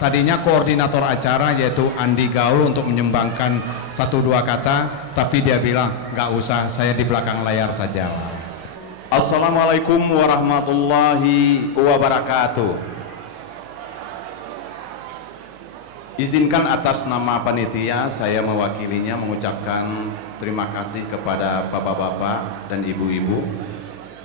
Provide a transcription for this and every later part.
Tadinya koordinator acara yaitu Andi Gaul untuk menyumbangkan 1-2 kata, tapi dia bilang nggak usah, saya di belakang layar saja. Assalamualaikum warahmatullahi wabarakatuh. Izinkan atas nama panitia saya mewakilinya mengucapkan terima kasih kepada bapak-bapak dan ibu-ibu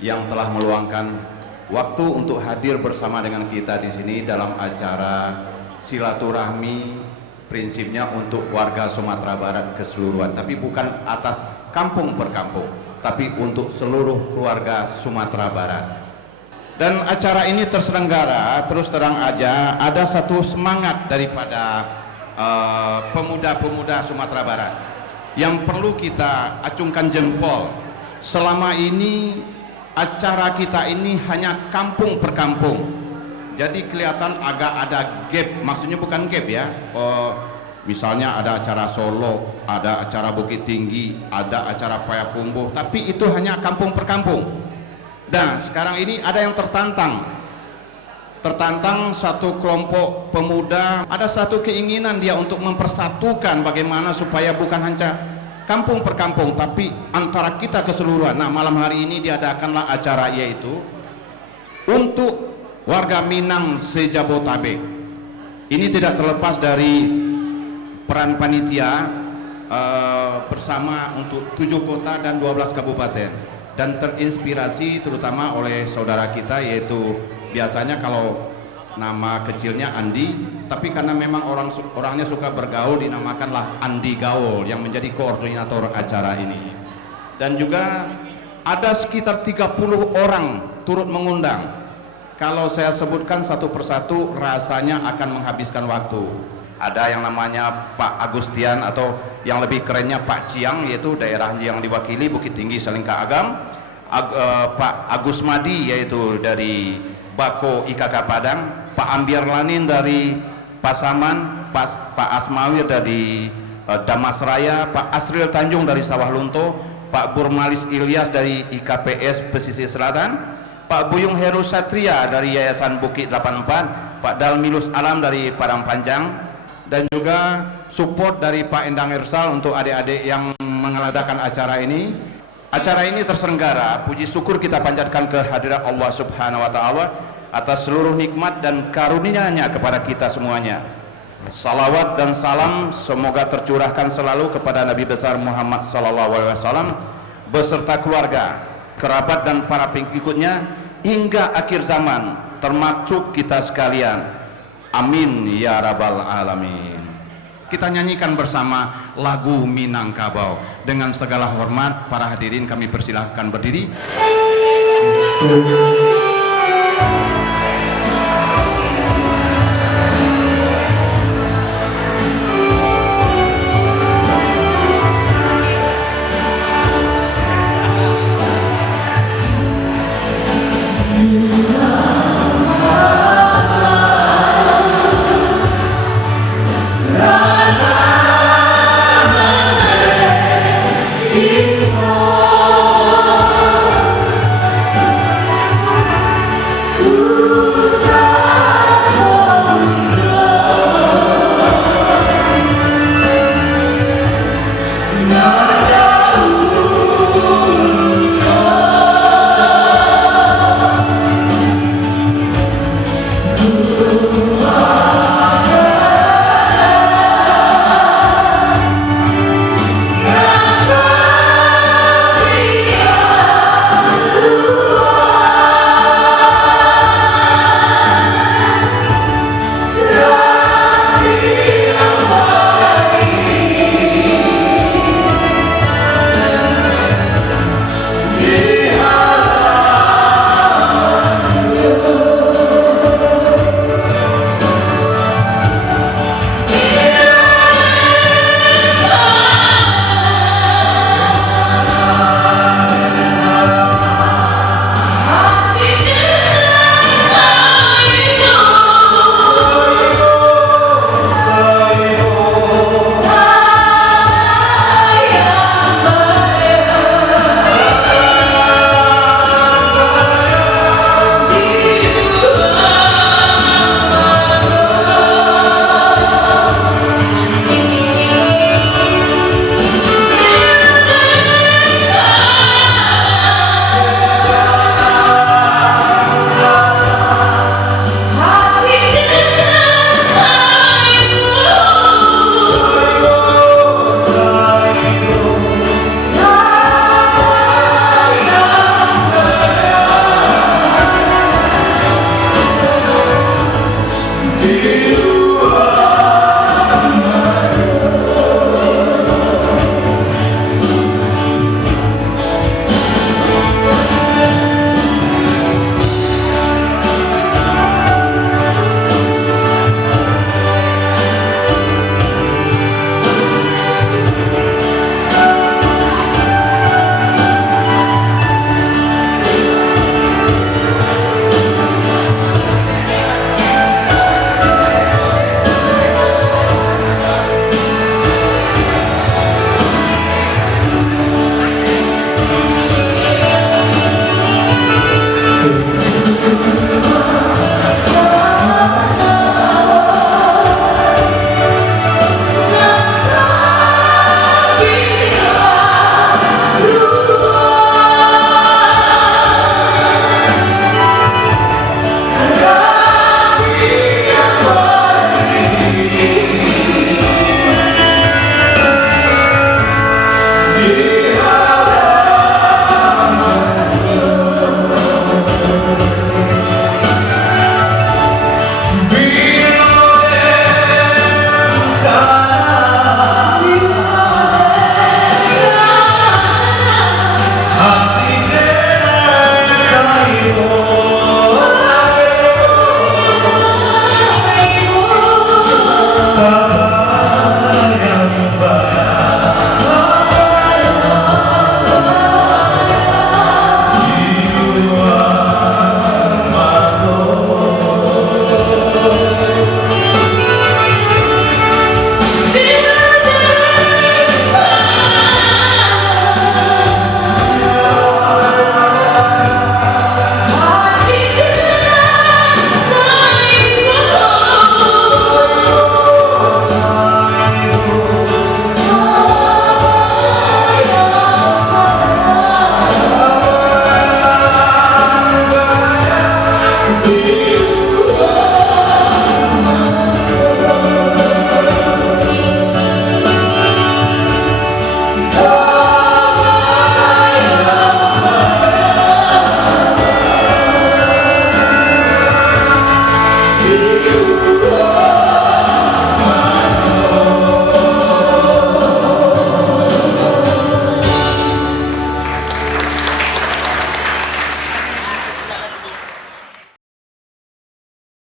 yang telah meluangkan waktu untuk hadir bersama dengan kita di sini dalam acara silaturahmi, prinsipnya untuk warga Sumatera Barat keseluruhan, tapi bukan atas kampung per kampung, tapi untuk seluruh keluarga Sumatera Barat. Dan acara ini terselenggara, terus terang aja, ada satu semangat daripada pemuda-pemuda Sumatera Barat yang perlu kita acungkan jempol. Selama ini acara kita ini hanya kampung per kampung, jadi kelihatan agak ada gap, maksudnya bukan gap ya, misalnya ada acara Solo, ada acara Bukit Tinggi, ada acara Payakumbuh, tapi itu hanya kampung per kampung. Nah sekarang ini ada yang tertantang satu kelompok pemuda, ada satu keinginan dia untuk mempersatukan bagaimana supaya bukan hanya kampung per kampung, tapi antara kita keseluruhan. Nah malam hari ini diadakanlah acara yaitu untuk warga Minang se-Jabotabek. Ini tidak terlepas dari peran panitia bersama untuk 7 kota dan 12 kabupaten, dan terinspirasi terutama oleh saudara kita, yaitu biasanya kalau nama kecilnya Andi, tapi karena memang orangnya suka bergaul dinamakanlah Andi Gaul yang menjadi koordinator acara ini. Dan juga ada sekitar 30 orang turut mengundang. Kalau saya sebutkan satu persatu rasanya akan menghabiskan waktu. Ada yang namanya Pak Agustian atau yang lebih kerennya Pak Ciang, yaitu daerah yang diwakili Bukit Tinggi Selingkah Agam. Pak Agus Madi yaitu dari Bako IKK Padang, Pak Ambiar Lanin dari Pasaman, Pak Asmawir dari Damas Raya, Pak Asril Tanjung dari Sawah Lunto, Pak Burmalis Ilyas dari IKPS Pesisir Selatan, Pak Buyung Heru Satria dari Yayasan Bukit 84, Pak Dalmilus Alam dari Padang Panjang, dan juga support dari Pak Endang Irsal untuk adik-adik yang mengadakan acara ini. Acara ini terselenggara, puji syukur kita panjatkan kehadirat Allah Subhanahu wa Ta'ala atas seluruh nikmat dan karunia-Nya kepada kita semuanya. Salawat dan salam semoga tercurahkan selalu kepada Nabi besar Muhammad SAW beserta keluarga, kerabat dan para pengikutnya hingga akhir zaman, termasuk kita sekalian. Amin ya rabbal alamin. Kita nyanyikan bersama lagu Minangkabau. Dengan segala hormat para hadirin kami persilahkan berdiri. Andi